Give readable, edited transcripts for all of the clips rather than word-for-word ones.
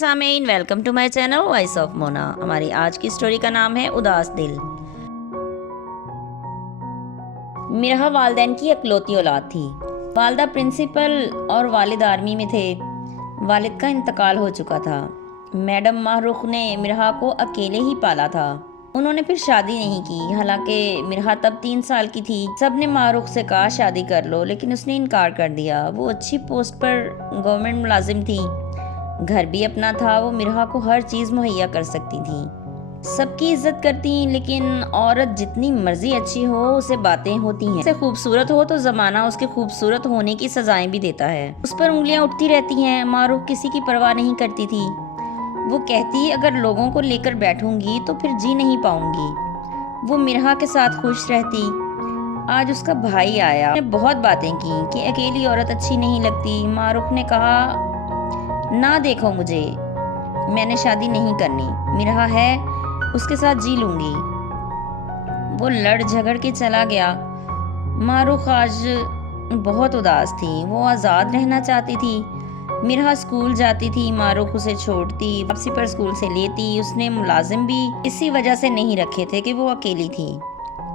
سامعین، welcome to my channel voice of Mona. ہماری آج کی سٹوری کا نام ہے اداس دل۔ مرحا والدین کی اکلوتی اولاد تھی۔ والدہ پرنسپل اور والد آرمی میں تھے۔ والد کا انتقال ہو چکا تھا۔ میڈم ماہ رخ نے مرحا کو اکیلے ہی پالا تھا۔ انہوں نے پھر شادی نہیں کی، حالانکہ مرحا تب 3 سال کی تھی۔ سب نے ماہ رخ سے کہا شادی کر لو، لیکن اس نے انکار کر دیا۔ وہ اچھی پوسٹ پر گورنمنٹ ملازم تھی، گھر بھی اپنا تھا، وہ مرحا کو ہر چیز مہیا کر سکتی تھی۔ سب کی عزت کرتی، لیکن عورت جتنی مرضی اچھی ہو اسے باتیں ہوتی ہیں۔ اسے خوبصورت ہو تو زمانہ اس کے خوبصورت ہونے کی سزائیں بھی دیتا ہے، اس پر انگلیاں اٹھتی رہتی ہیں۔ ماہ رخ کسی کی پرواہ نہیں کرتی تھی۔ وہ کہتی اگر لوگوں کو لے کر بیٹھوں گی تو پھر جی نہیں پاؤں گی۔ وہ مرحا کے ساتھ خوش رہتی۔ آج اس کا بھائی آیا، نے بہت باتیں کی کہ اکیلی عورت اچھی نہیں لگتی۔ ماہ رخ نے کہا نہ دیکھو مجھے، میں نے شادی نہیں کرنی، مرحا ہے اس کے ساتھ جی لوں گی۔ وہ لڑ جھگڑ کے چلا گیا۔ ماہ رخ آج بہت اداس تھی، وہ آزاد رہنا چاہتی تھی۔ مرحا اسکول جاتی تھی، ماہ رخ اسے چھوڑتی، واپسی پر اسکول سے لیتی۔ اس نے ملازم بھی اسی وجہ سے نہیں رکھے تھے کہ وہ اکیلی تھی۔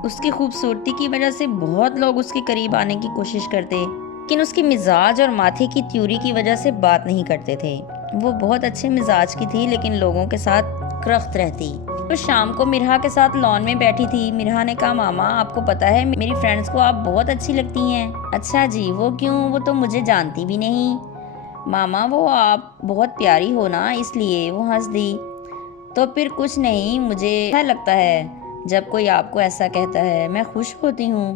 اس کی خوبصورتی کی وجہ سے بہت لوگ اس کے قریب آنے کی کوشش کرتے، لیکن اس کی مزاج اور ماتھے کی تیوری کی وجہ سے بات نہیں کرتے تھے۔ وہ بہت اچھے مزاج کی تھی، لیکن لوگوں کے ساتھ کرخت رہتی۔ تو شام کو مرحا کے ساتھ لان میں بیٹھی تھی۔ مرحا نے کہا ماما آپ کو پتا ہے میری فرینڈز کو آپ بہت اچھی لگتی ہیں۔ اچھا جی، وہ کیوں؟ وہ تو مجھے جانتی بھی نہیں۔ ماما وہ آپ بہت پیاری ہو نا، اس لیے۔ وہ ہنس دی۔ تو پھر کچھ نہیں، مجھے اچھا لگتا ہے جب کوئی آپ کو ایسا کہتا ہے، میں خوش ہوتی ہوں۔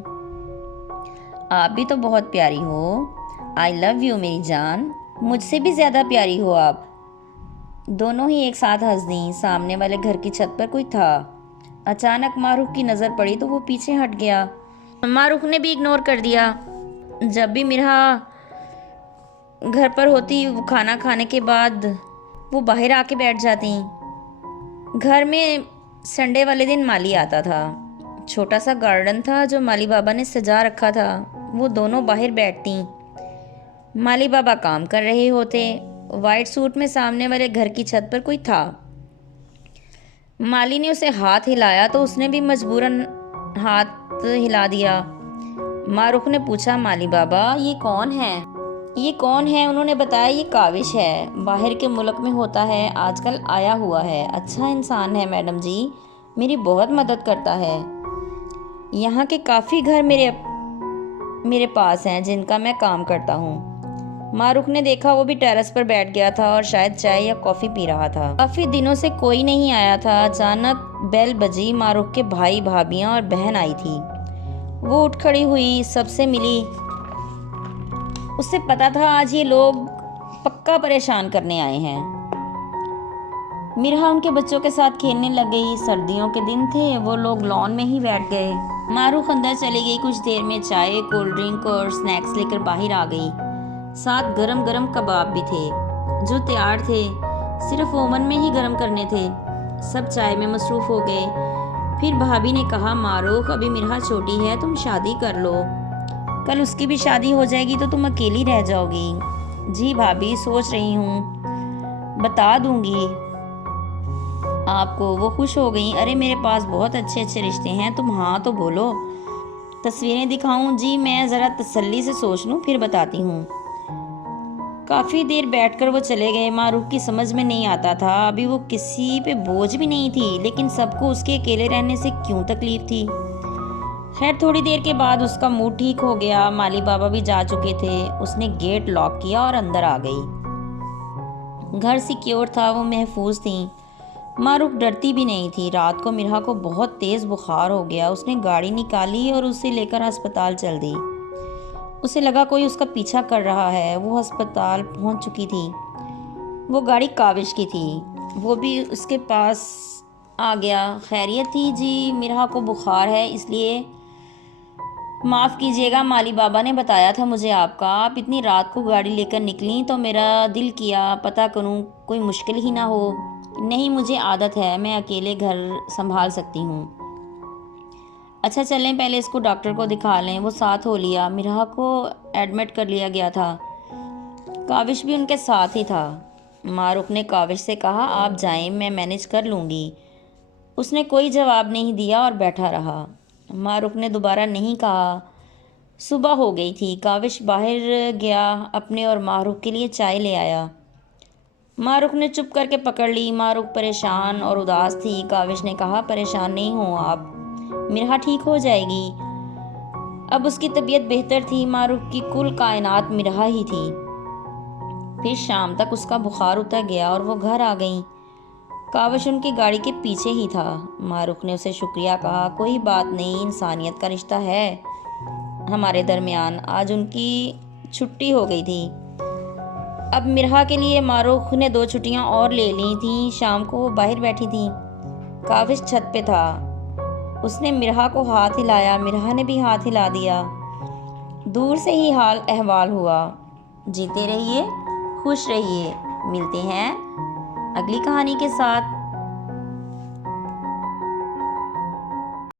آپ بھی تو بہت پیاری ہو۔ آئی لو یو میری جان، مجھ سے بھی زیادہ پیاری ہو آپ۔ دونوں ہی ایک ساتھ ہنس دیں۔ سامنے والے گھر کی چھت پر کوئی تھا۔ اچانک ماہ رخ کی نظر پڑی تو وہ پیچھے ہٹ گیا۔ ماہ رخ نے بھی اگنور کر دیا۔ جب بھی مرحا گھر پر ہوتی، وہ کھانا کھانے کے بعد وہ باہر آ کے بیٹھ جاتی۔ گھر میں سنڈے والے دن مالی آتا تھا۔ چھوٹا سا گارڈن تھا جو مالی بابا نے سجا رکھا تھا۔ وہ دونوں باہر بیٹھتی۔ مالی بابا کام کر رہے ہوتے۔ وائٹ سوٹ میں سامنے والے گھر کی چھت پر کوئی تھا۔ مالی نے اسے ہاتھ ہلایا تو اس نے بھی مجبوراً ہاتھ ہلا دیا۔ ماہ رخ نے پوچھا مالی بابا یہ کون ہے؟ یہ کون ہے؟ انہوں نے بتایا یہ کاوش ہے، باہر کے ملک میں ہوتا ہے، آج کل آیا ہوا ہے، اچھا انسان ہے میڈم جی، میری بہت مدد کرتا ہے۔ یہاں کے کافی گھر میرے پاس ہیں جن کا میں کام کرتا ہوں۔ ماہ رخ نے دیکھا وہ بھی ٹیرس پر بیٹھ گیا تھا اور شاید چائے یا کافی پی رہا تھا۔ کافی دنوں سے کوئی نہیں آیا تھا۔ اچانک بیل بجی۔ ماہ رخ کے بھائی بھابیاں اور بہن آئی تھی۔ وہ اٹھ کھڑی ہوئی، سب سے ملی۔ اسے پتا تھا آج یہ لوگ پکا پریشان کرنے آئے ہیں۔ مرحا ان کے بچوں کے ساتھ کھیلنے لگ گئی۔ سردیوں کے دن تھے، وہ لوگ لان میں ہی بیٹھ گئے۔ ماہ رخ اندر چلی گئی۔ کچھ دیر میں چائے، کولڈ ڈرنک اور سنیکس لے کر باہر آ گئی۔ ساتھ گرم گرم کباب بھی تھے جو تیار تھے، صرف اوون میں ہی گرم کرنے تھے۔ سب چائے میں مصروف ہو گئے۔ پھر بھابھی نے کہا ماہ رخ ابھی مرحا چھوٹی ہے، تم شادی کر لو، کل اس کی بھی شادی ہو جائے گی تو تم اکیلی رہ جاؤ گی۔ جی بھابھی سوچ رہی ہوں، بتا دوں گی آپ کو۔ وہ خوش ہو گئی۔ ارے میرے پاس بہت اچھے اچھے رشتے ہیں، تم ہاں تو بولو، تصویریں دکھاؤں؟ جی میں ذرا تسلی سے سوچ لوں پھر بتاتی ہوں۔ کافی دیر بیٹھ کر وہ چلے گئے۔ ماہ رخ کی سمجھ میں نہیں آتا تھا، ابھی وہ کسی پہ بوجھ بھی نہیں تھی، لیکن سب کو اس کے اکیلے رہنے سے کیوں تکلیف تھی؟ خیر تھوڑی دیر کے بعد اس کا موڈ ٹھیک ہو گیا۔ مالی بابا بھی جا چکے تھے۔ اس نے گیٹ لاک کیا اور اندر آ گئی۔ گھر سیکیور تھا، وہ محفوظ تھیں۔ ماہ رخ ڈرتی بھی نہیں تھی۔ رات کو مرحا کو بہت تیز بخار ہو گیا۔ اس نے گاڑی نکالی اور اسے لے کر ہسپتال چل دی۔ اسے لگا کوئی اس کا پیچھا کر رہا ہے۔ وہ ہسپتال پہنچ چکی تھی۔ وہ گاڑی کاوش کی تھی، وہ بھی اس کے پاس آ گیا۔ خیریت تھی؟ جی مرحا کو بخار ہے، اس لیے معاف کیجیے گا، مالی بابا نے بتایا تھا مجھے آپ کا، آپ اتنی رات کو گاڑی لے کر نکلیں تو میرا دل کیا پتہ کروں کوئی مشکل ہی نہ ہو۔ نہیں مجھے عادت ہے، میں اکیلے گھر سنبھال سکتی ہوں۔ اچھا چلیں پہلے اس کو ڈاکٹر کو دکھا لیں۔ وہ ساتھ ہو لیا۔ مرحا کو ایڈمٹ کر لیا گیا تھا۔ کاوش بھی ان کے ساتھ ہی تھا۔ معروف نے کاوش سے کہا، آپ جائیں، میں مینج کر لوں گی۔ اس نے کوئی جواب نہیں دیا اور بیٹھا رہا۔ معروف نے دوبارہ نہیں کہا۔ صبح ہو گئی تھی۔ کاوش باہر گیا، اپنے اور معروف کے لیے چائے لے آیا۔ معروف نے چپ کر کے پکڑ لی۔ معروف پریشان اور اداس تھی۔ کاوش نے کہا، پریشان نہیں ہوں آپ، مرہا ٹھیک ہو جائے گی۔ اب اس کی طبیعت بہتر تھی۔ معروف کی کل کائنات مرہا ہی تھی۔ پھر شام تک اس کا بخار اتر گیا اور وہ گھر آ گئیں۔ کاوش ان کی گاڑی کے پیچھے ہی تھا۔ معروف نے اسے شکریہ کہا۔ کوئی بات نہیں، انسانیت کا رشتہ ہے ہمارے درمیان۔ آج ان کی چھٹی ہو گئی تھی۔ اب مرہا کے لیے معروف نے 2 چھٹیاں اور لے لی تھیں۔ شام کو وہ باہر بیٹھی تھی۔ کاوش چھت پہ تھا۔ اس نے مرہا کو ہاتھ ہلایا۔ مرہا نے بھی ہاتھ ہلا دیا۔ دور سے ہی حال احوال ہوا۔ جیتے رہیے، خوش رہیے۔ ملتے ہیں اگلی کہانی کے ساتھ۔